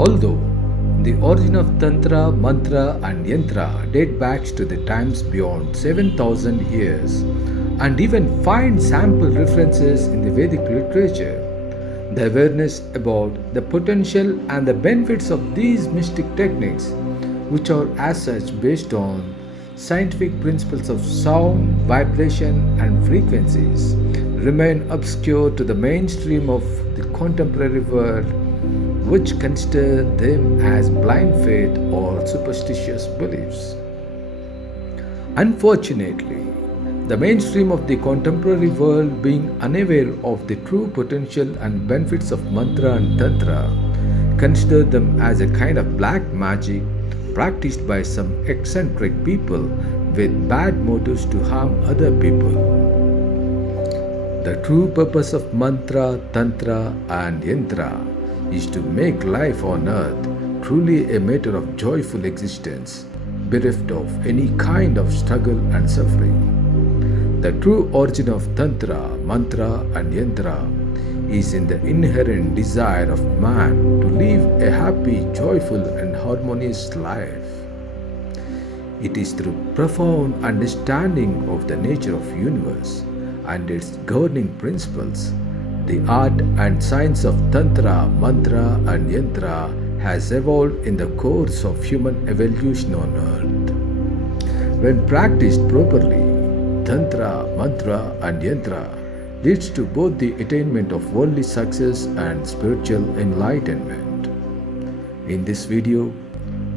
Although the origin of Tantra, Mantra, and Yantra date back to the times beyond 7,000 years and even find sample references in the Vedic literature, the awareness about the potential and the benefits of these mystic techniques, which are as such based on scientific principles of sound, vibration, and frequencies, remain obscure to the mainstream of the contemporary world, which consider them as blind faith or superstitious beliefs. Unfortunately, the mainstream of the contemporary world, being unaware of the true potential and benefits of mantra and tantra, consider them as a kind of black magic practiced by some eccentric people with bad motives to harm other people. The true purpose of mantra, tantra, and yantra is to make life on earth truly a matter of joyful existence, bereft of any kind of struggle and suffering. The true origin of Tantra, Mantra, and Yantra is in the inherent desire of man to live a happy, joyful, and harmonious life. It is through profound understanding of the nature of universe and its governing principles, the art and science of Tantra, Mantra, and Yantra has evolved in the course of human evolution on earth. When practiced properly, Tantra, Mantra, and Yantra leads to both the attainment of worldly success and spiritual enlightenment. In this video,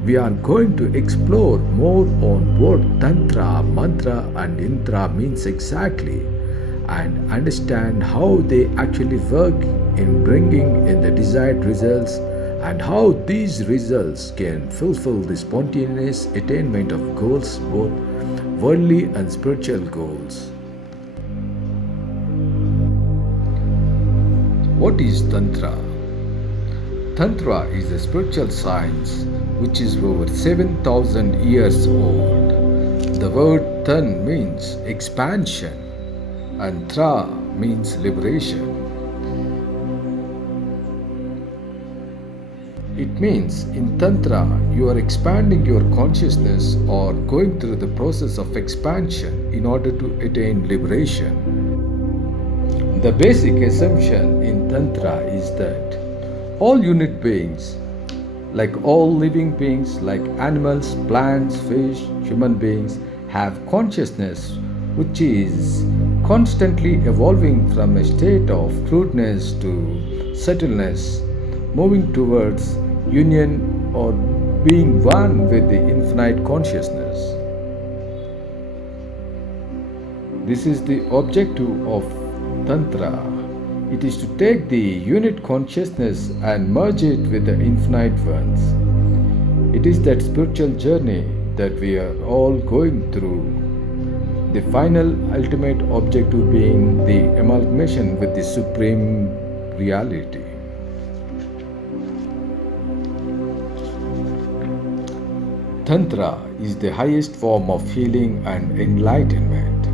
we are going to explore more on what Tantra, Mantra, and Yantra means exactly and understand how they actually work in bringing in the desired results and how these results can fulfill the spontaneous attainment of goals, both worldly and spiritual goals. What is Tantra? Tantra is a spiritual science which is over 7,000 years old. The word Tan means expansion and Tra means liberation. It means in Tantra you are expanding your consciousness or going through the process of expansion in order to attain liberation. The basic assumption in Tantra is that all unit beings, like all living beings like animals, plants, fish, human beings, have consciousness which is constantly evolving from a state of crudeness to subtleness, moving towards union or being one with the infinite consciousness. This is the objective of Tantra. It is to take the unit consciousness and merge it with the infinite ones. It is that spiritual journey that we are all going through. The final ultimate objective being the amalgamation with the supreme reality. Tantra is the highest form of healing and enlightenment.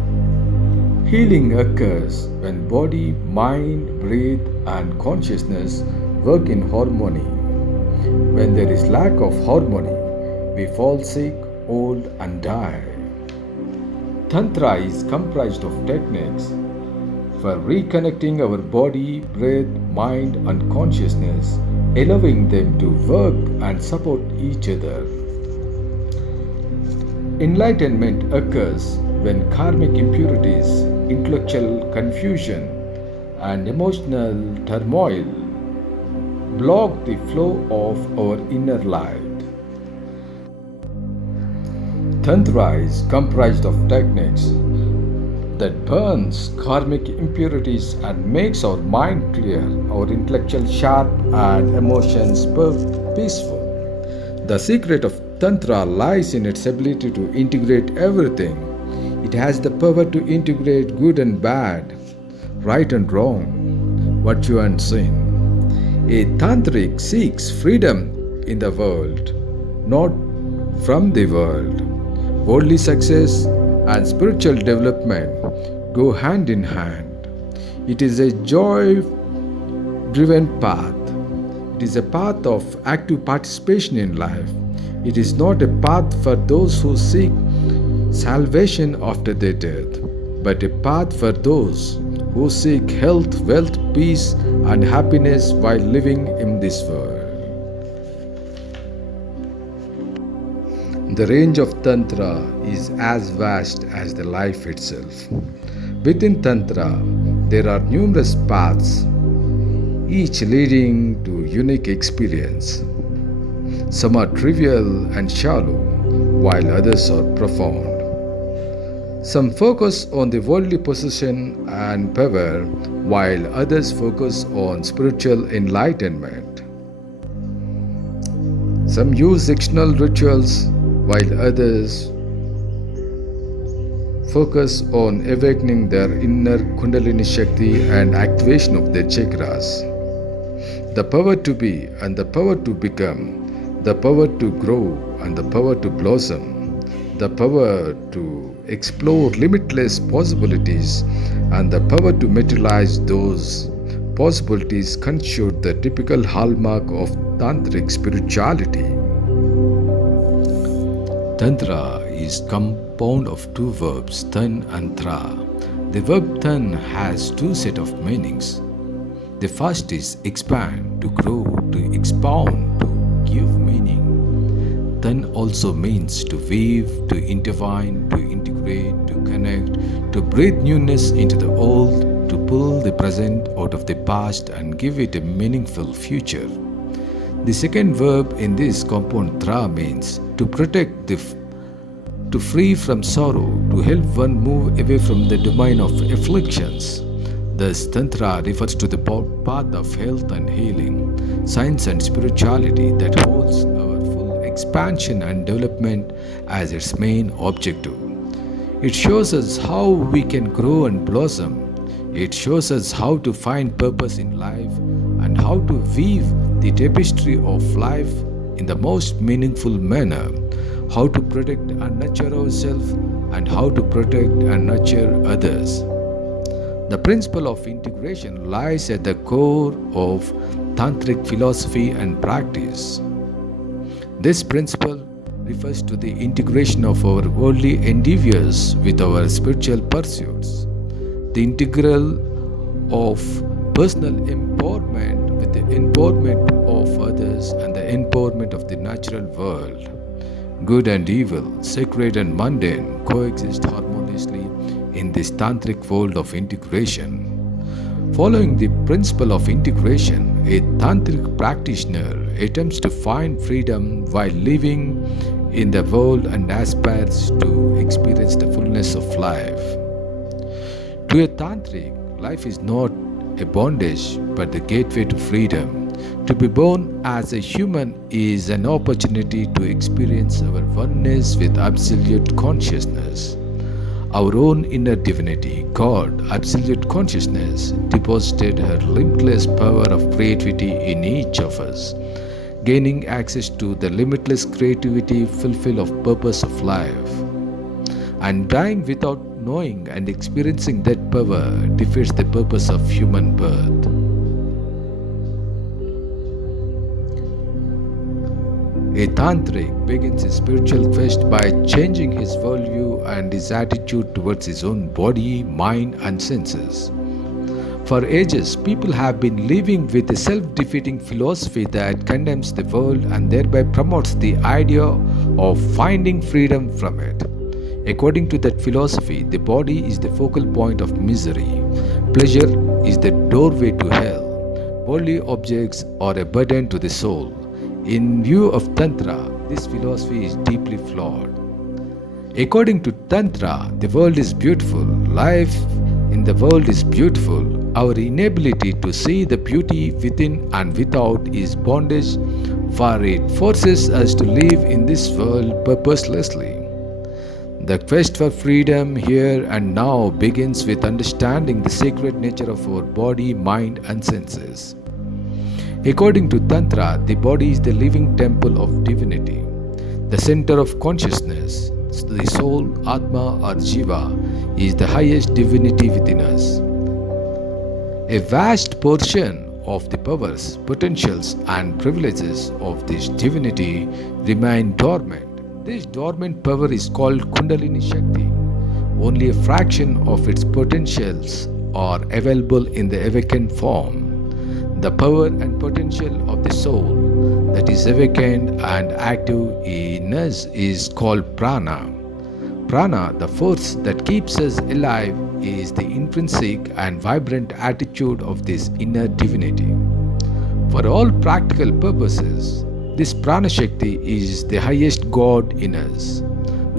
Healing occurs when body, mind, breath, and consciousness work in harmony. When there is lack of harmony, we fall sick, old, and die. Tantra is comprised of techniques for reconnecting our body, breath, mind, and consciousness, allowing them to work and support each other. Enlightenment occurs when karmic impurities, intellectual confusion, and emotional turmoil block the flow of our inner light. Tantra is comprised of techniques that burns karmic impurities and makes our mind clear, our intellectual sharp, and emotions peaceful. The secret of Tantra lies in its ability to integrate everything. It has the power to integrate good and bad, right and wrong, virtue and sin. A tantric seeks freedom in the world, not from the world. Worldly success and spiritual development go hand in hand. It is a joy driven path. It is a path of active participation in life. It is not a path for those who seek salvation after their death, but a path for those who seek health, wealth, peace, and happiness while living in this world. The range of Tantra is as vast as the life itself. Within Tantra, there are numerous paths, each leading to unique experience. Some are trivial and shallow, while others are profound. Some focus on the worldly possession and power, while others focus on spiritual enlightenment. Some use external rituals, while others focus on awakening their inner Kundalini Shakti and activation of their chakras. The power to be and the power to become, the power to grow and the power to blossom, the power to explore limitless possibilities, and the power to materialize those possibilities constitute the typical hallmark of tantric spirituality. Tantra is compound of two verbs, tan and tra. The verb tan has two sets of meanings. The first is expand, to grow, to expound, to give meaning. Tan also means to weave, to intertwine, to integrate, to connect, to breathe newness into the old, to pull the present out of the past and give it a meaningful future. The second verb in this compound tra means to protect, to free from sorrow, to help one move away from the domain of afflictions. Thus, Tantra refers to the path of health and healing, science and spirituality that holds our full expansion and development as its main objective. It shows us how we can grow and blossom. It shows us how to find purpose in life and how to weave the tapestry of life in the most meaningful manner, how to protect and nurture ourselves and how to protect and nurture others. The principle of integration lies at the core of tantric philosophy and practice. This principle refers to the integration of our worldly endeavors with our spiritual pursuits, the integral of personal empowerment with the empowerment of others and the empowerment of the natural world. Good and evil, sacred and mundane coexist harmoniously in this tantric world of integration. Following the principle of integration, a tantric practitioner attempts to find freedom while living in the world and aspires to experience the fullness of life. To a tantric, life is not a bondage but the gateway to freedom. To be born as a human is an opportunity to experience our oneness with absolute consciousness. Our own inner divinity, God, absolute consciousness, deposited her limitless power of creativity in each of us. Gaining access to the limitless creativity fulfill of purpose of life. And dying without knowing and experiencing that power defeats the purpose of human birth. A tantric begins his spiritual quest by changing his worldview and his attitude towards his own body, mind, and senses. For ages, people have been living with a self-defeating philosophy that condemns the world and thereby promotes the idea of finding freedom from it. According to that philosophy, the body is the focal point of misery. Pleasure is the doorway to hell. Worldly objects are a burden to the soul. In view of Tantra, this philosophy is deeply flawed. According to Tantra, the world is beautiful, life in the world is beautiful. Our inability to see the beauty within and without is bondage, for it forces us to live in this world purposelessly. The quest for freedom here and now begins with understanding the sacred nature of our body, mind, and senses. According to Tantra, the body is the living temple of divinity, the center of consciousness. The soul, Atma or Jiva, is the highest divinity within us. A vast portion of the powers, potentials, and privileges of this divinity remain dormant. This dormant power is called Kundalini Shakti. Only a fraction of its potentials are available in the awakened form. The power and potential of the soul that is awakened and active in us is called prana. Prana, the force that keeps us alive, is the intrinsic and vibrant attitude of this inner divinity. For all practical purposes, this Prana Shakti is the highest God in us.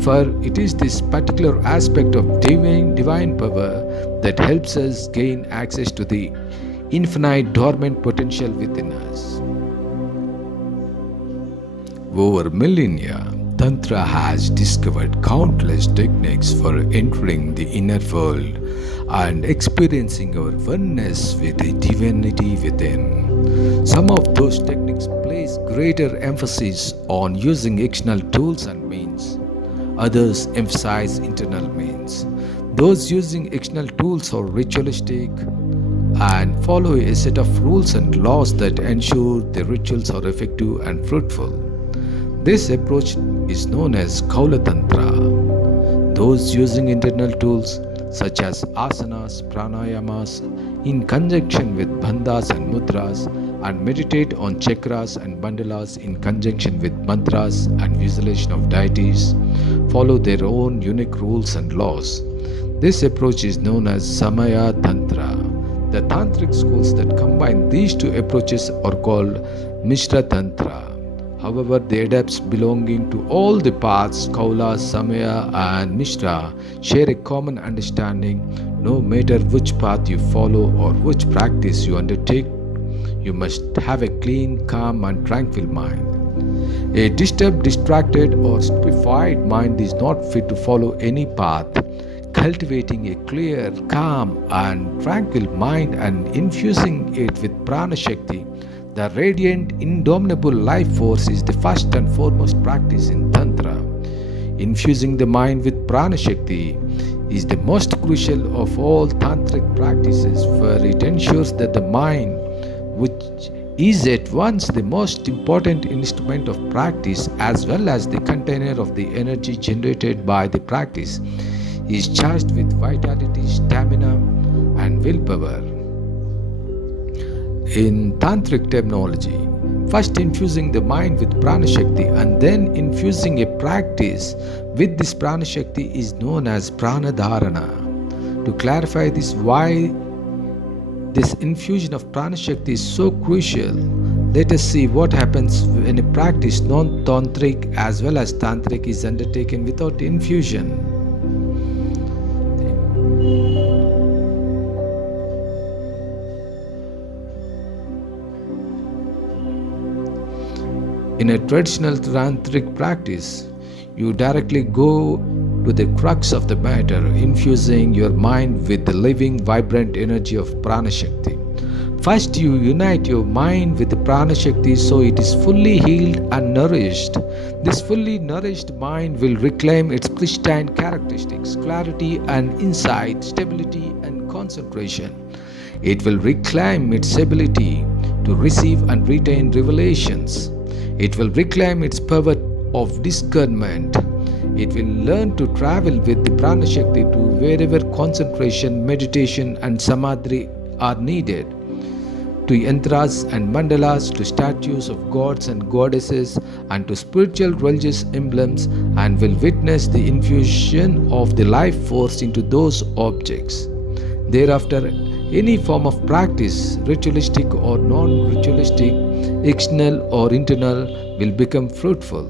For it is this particular aspect of divine power that helps us gain access to the infinite dormant potential within us. Over millennia, Tantra has discovered countless techniques for entering the inner world and experiencing our oneness with the divinity within. Some of those techniques place greater emphasis on using external tools and means. Others emphasize internal means. Those using external tools are ritualistic and follow a set of rules and laws that ensure the rituals are effective and fruitful. This approach is known as Kaula Tantra. Those using internal tools such as asanas, pranayamas, in conjunction with bandhas and mudras, and meditate on chakras and mandalas in conjunction with mantras and visualization of deities, follow their own unique rules and laws. This approach is known as Samaya Tantra. The tantric schools that combine these two approaches are called Mishra Tantra. However, the adepts belonging to all the paths, Kaula, Samaya, and Mishra, share a common understanding. No matter which path you follow or which practice you undertake, you must have a clean, calm, and tranquil mind. A disturbed, distracted, or stupefied mind is not fit to follow any path. Cultivating a clear, calm, and tranquil mind and infusing it with Prana Shakti, the radiant, indomitable life force, is the first and foremost practice in Tantra. Infusing the mind with Prana Shakti is the most crucial of all tantric practices, for it ensures that the mind, which is at once the most important instrument of practice as well as the container of the energy generated by the practice, is charged with vitality, stamina, and willpower. In tantric terminology, first infusing the mind with Prana Shakti and then infusing a practice with this Prana Shakti is known as Prana Dharana. To clarify this, why this infusion of Prana Shakti is so crucial, let us see what happens when a practice non-tantric as well as tantric is undertaken without infusion. In a traditional tantric practice, you directly go to the crux of the matter, infusing your mind with the living, vibrant energy of Prana Shakti. First, you unite your mind with the Prana Shakti so it is fully healed and nourished. This fully nourished mind will reclaim its pristine characteristics, clarity and insight, stability and concentration. It will reclaim its ability to receive and retain revelations. It will reclaim its power of discernment. It will learn to travel with the Prana Shakti to wherever concentration, meditation, and samadhi are needed, to yantras and mandalas, to statues of gods and goddesses, and to spiritual religious emblems, and will witness the infusion of the life force into those objects. Thereafter, any form of practice, ritualistic or non-ritualistic, external or internal, will become fruitful.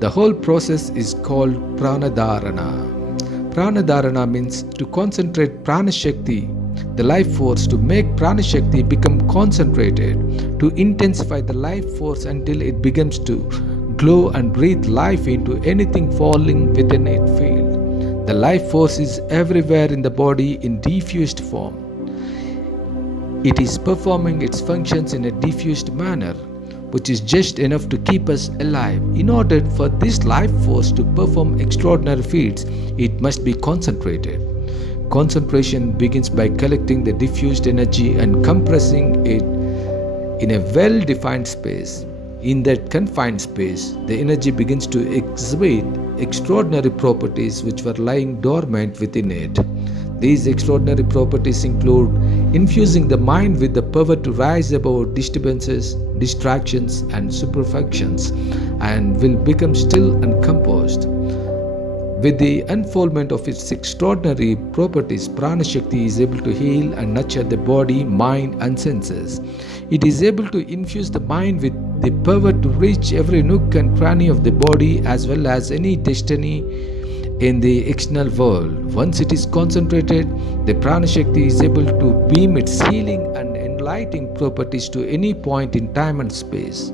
The whole process is called Pranadharana. Pranadharana means to concentrate Prana Shakti, the life force, to make Prana Shakti become concentrated, to intensify the life force until it begins to glow and breathe life into anything falling within its field. The life force is everywhere in the body in diffused form. It is performing its functions in a diffused manner, which is just enough to keep us alive. In order for this life force to perform extraordinary feats, it must be concentrated. Concentration begins by collecting the diffused energy and compressing it in a well-defined space. In that confined space, the energy begins to exhibit extraordinary properties which were lying dormant within it. These extraordinary properties include infusing the mind with the power to rise above disturbances, distractions, and superfections, and will become still and composed. With the unfoldment of its extraordinary properties, Prana Shakti is able to heal and nurture the body, mind, and senses. It is able to infuse the mind with the power to reach every nook and cranny of the body as well as any destiny in the external world. Once it is concentrated, the Prana Shakti is able to beam its healing and enlightening properties to any point in time and space.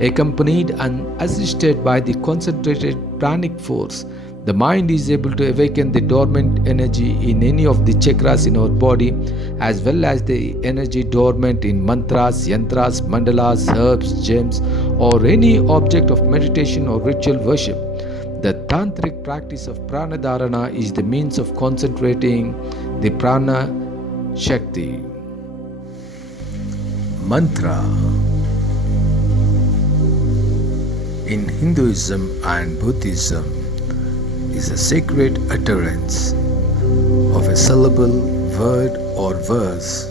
Accompanied and assisted by the concentrated pranic force, the mind is able to awaken the dormant energy in any of the chakras in our body, as well as the energy dormant in mantras, yantras, mandalas, herbs, gems, or any object of meditation or ritual worship. The tantric practice of pranadharana is the means of concentrating the prana shakti. Mantra. In Hinduism and Buddhism is a sacred utterance of a syllable, word, or verse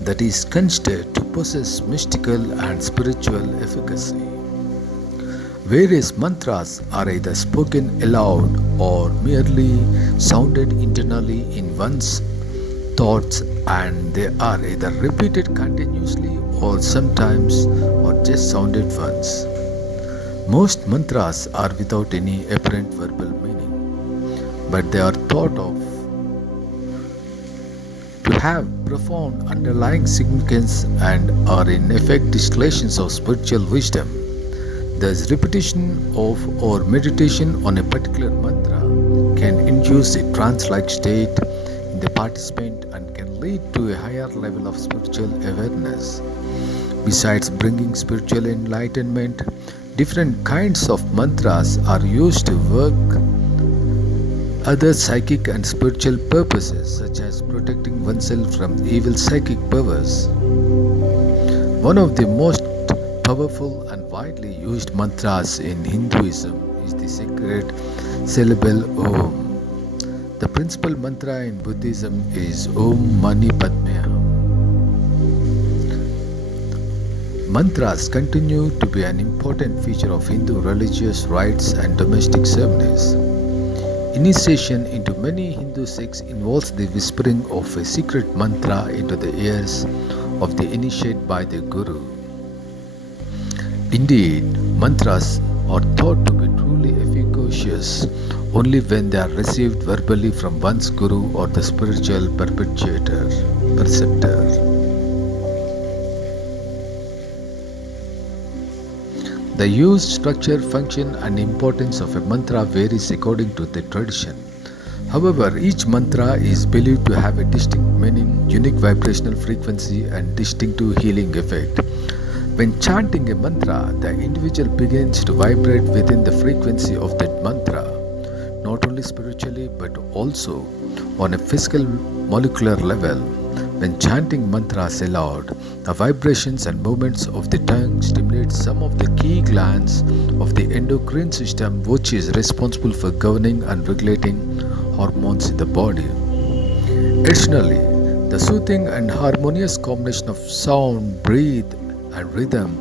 that is considered to possess mystical and spiritual efficacy. Various mantras are either spoken aloud or merely sounded internally in one's thoughts, and they are either repeated continuously or sometimes or just sounded once. Most mantras are without any apparent verbal meaning, but they are thought of to have profound underlying significance and are in effect distillations of spiritual wisdom. Thus, repetition of or meditation on a particular mantra can induce a trance-like state in the participant and can lead to a higher level of spiritual awareness. Besides bringing spiritual enlightenment, different kinds of mantras are used to work other psychic and spiritual purposes, such as protecting oneself from evil psychic powers. One of the most powerful and widely used mantras in Hinduism is the sacred syllable Om. The principal mantra in Buddhism is Om Mani Padme Hum. Mantras continue to be an important feature of Hindu religious rites and domestic ceremonies. Initiation into many Hindu sects involves the whispering of a secret mantra into the ears of the initiate by the Guru. Indeed, mantras are thought to be truly efficacious only when they are received verbally from one's Guru or the spiritual preceptor. The use, structure, function, and importance of a mantra varies according to the tradition. However, each mantra is believed to have a distinct meaning, unique vibrational frequency, and distinctive healing effect. When chanting a mantra, the individual begins to vibrate within the frequency of that mantra, not only spiritually but also on a physical molecular level. When chanting mantras aloud, the vibrations and movements of the tongue stimulate some of the key glands of the endocrine system, which is responsible for governing and regulating hormones in the body. Additionally, the soothing and harmonious combination of sound, breath, and rhythm,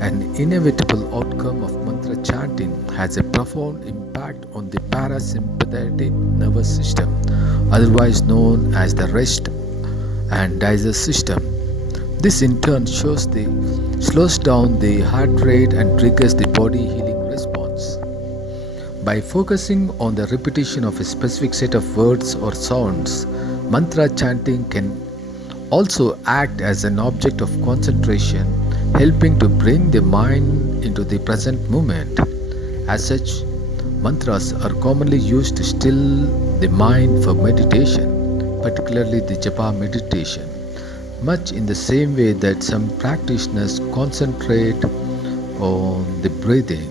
an inevitable outcome of mantra chanting, has a profound impact on the parasympathetic nervous system, otherwise known as the rest and digest system. This in turn slows down the heart rate and triggers the body healing response. By focusing on the repetition of a specific set of words or sounds, mantra chanting can also act as an object of concentration, helping to bring the mind into the present moment. As such, mantras are commonly used to still the mind for meditation, particularly the japa meditation, much in the same way that some practitioners concentrate on the breathing.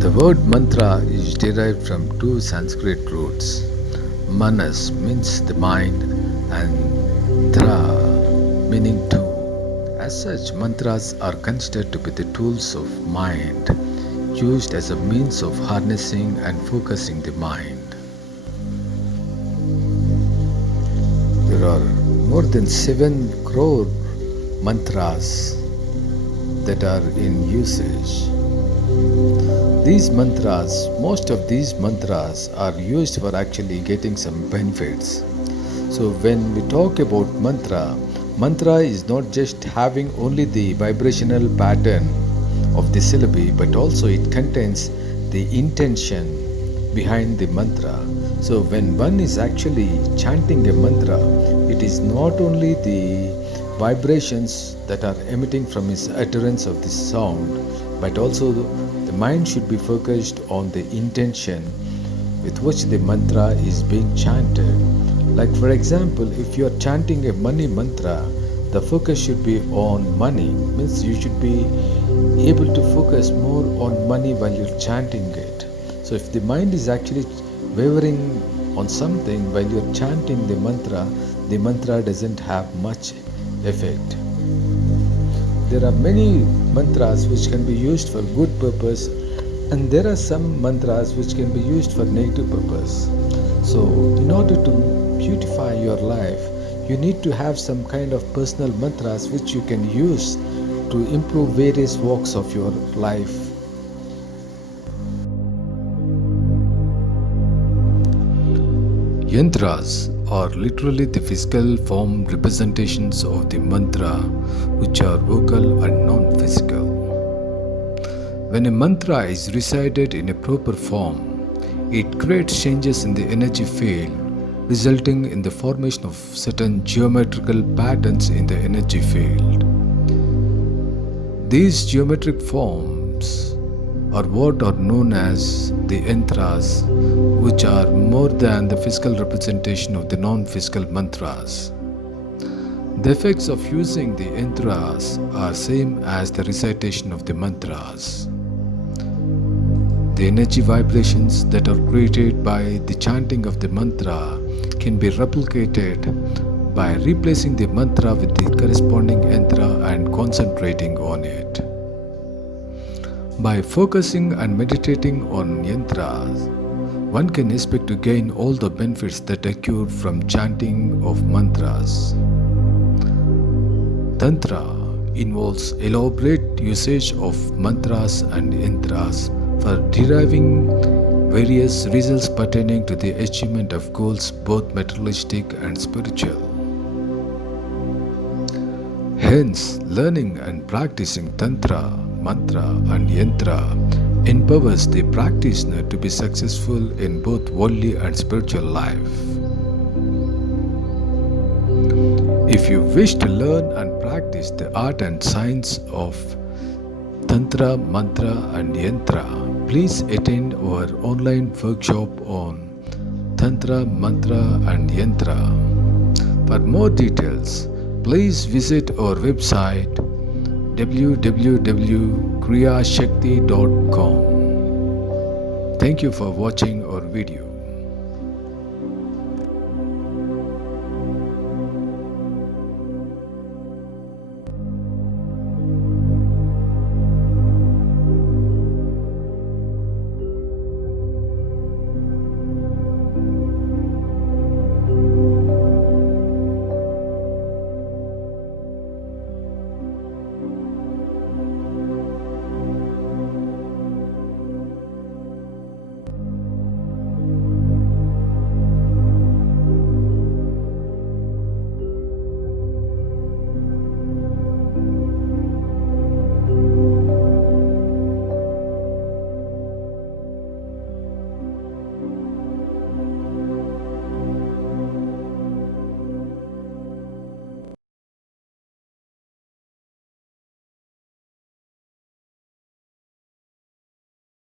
The word mantra is derived from two Sanskrit roots. Manas means the mind and Tra meaning two. As such, mantras are considered to be the tools of mind, used as a means of harnessing and focusing the mind. There are more than 7 crore mantras that are in usage. These mantras, most of these mantras are used for actually getting some benefits. So when we talk about mantra is not just having only the vibrational pattern of the syllable, but also it contains the intention behind the mantra. So when one is actually chanting a mantra, it is not only the vibrations that are emitting from his utterance of this sound, but also the mind should be focused on the intention with which the mantra is being chanted. Like for example, if you are chanting a money mantra, the focus should be on money. Means you should be able to focus more on money while you're chanting it. So if the mind is actually wavering on something while you're chanting the mantra doesn't have much effect. There are many mantras which can be used for good purpose, and there are some mantras which can be used for negative purpose. So in order to beautify your life, you need to have some kind of personal mantras which you can use to improve various walks of your life. Yantras are literally the physical form representations of the mantra, which are vocal and non-physical. When a mantra is recited in a proper form, it creates changes in the energy field, resulting in the formation of certain geometrical patterns in the energy field. These geometric forms are what are known as the yantras, which are more than the physical representation of the non-physical mantras. The effects of using the yantras are same as the recitation of the mantras. The energy vibrations that are created by the chanting of the mantra can be replicated by replacing the mantra with the corresponding yantra and concentrating on it. By focusing and meditating on yantras, one can expect to gain all the benefits that accrue from chanting of mantras. Tantra involves elaborate usage of mantras and yantras for deriving various results pertaining to the achievement of goals both materialistic and spiritual. Hence, learning and practicing Tantra, Mantra and Yantra empowers the practitioner to be successful in both worldly and spiritual life. If you wish to learn and practice the art and science of Tantra, Mantra and Yantra, please attend our online workshop on Tantra, Mantra and Yantra. For more details, please visit our website www.kriyashakti.com. Thank you for watching our video.